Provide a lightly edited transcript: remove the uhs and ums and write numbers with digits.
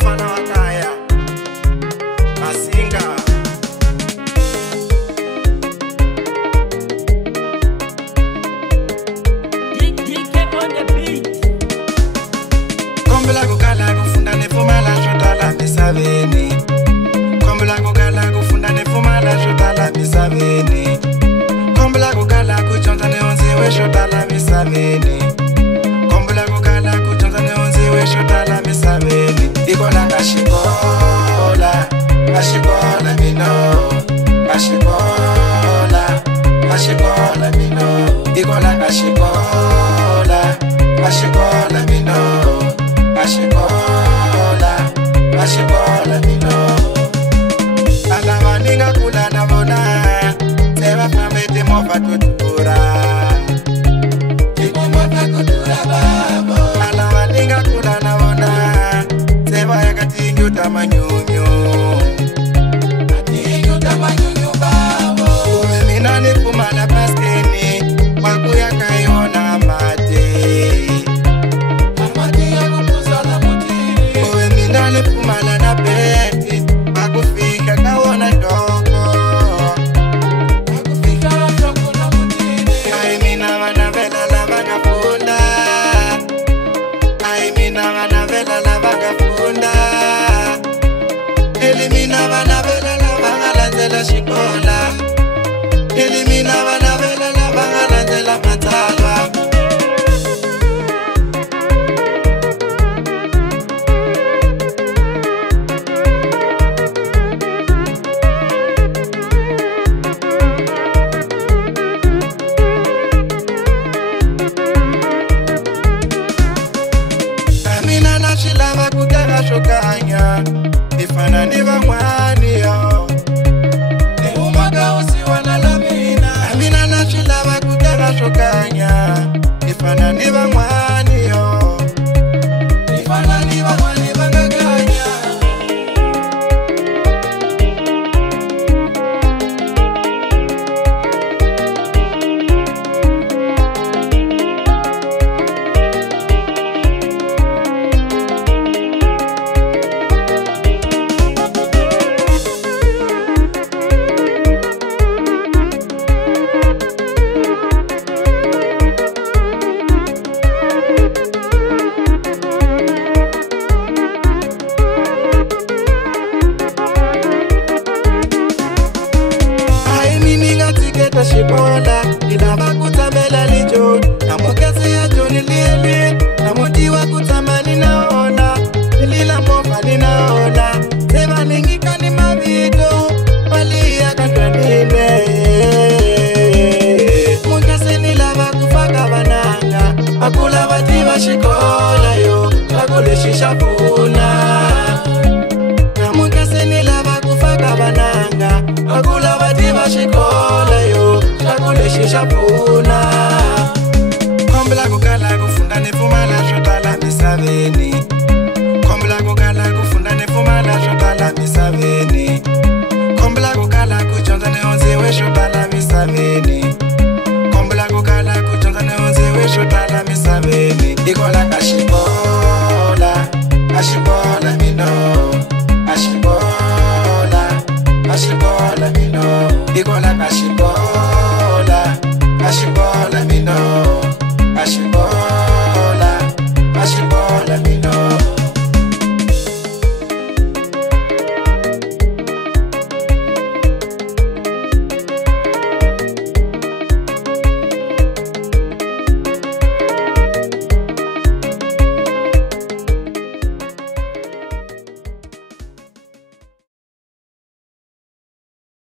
mufana wa kaya Masinga DK on the beat. Kombela kukala kufunda nefumala shotala misaveni Kombela kukala kufunda nefumala shotala misaveni Kombela kukala kuchonza neonziwe shotala misaveni Kombela kukala kuchonza neonziwe shotala misaveni Ikola kashikola, kashikola mino Kashikola, kashikola mino Ikola kashikola, kashikola mino Kashikola, kashikola mino Alama ninga kula na mona Seva famete mofa tutura Tini mofa kutura babo Alama ninga kula na mona Seva ya katingi utamanyunyu Katingi utamanyunyu babo Uwe mina nifumala paskeni Waku ya kayona mate Nifumala na beti Bakufika kawona doko Bakufika doko na mutini Ai mina wanavela la vagafunda Ai mina wanavela la vagafunda Elimina wanavela la vangalanzela shikola Elimina wanavela la vangalanzela matalwa Shilava kutaka shokanya Ifana niva mwani yo Ni umaga usiwa na lamina Amina na shilava kutaka shokanya Ifana niva mwani yo Ifana niva mwani vangaganya Shibola, ilava kutamela lijo Namokezi ya joni lieli Namotiwa kutamani naona Nilila mofa ninaona Seva ningika ni mavito Malia katwanine Mungase nilava kufaka vananga Akula wativa shikola yo Akule shisha puna Namungase nilava kufaka vananga Akula wativa shikola yo Shakule shisha puna Kombela kukala kufunda nefumala shotala misaveni Kombela kukala kufunda nefumala shotala misaveni Kombela kukala kuchonza neonziwe shotala misaveni Kombela kukala kuchonza neonziwe shotala misaveni Ikola kashikola, kashikola mino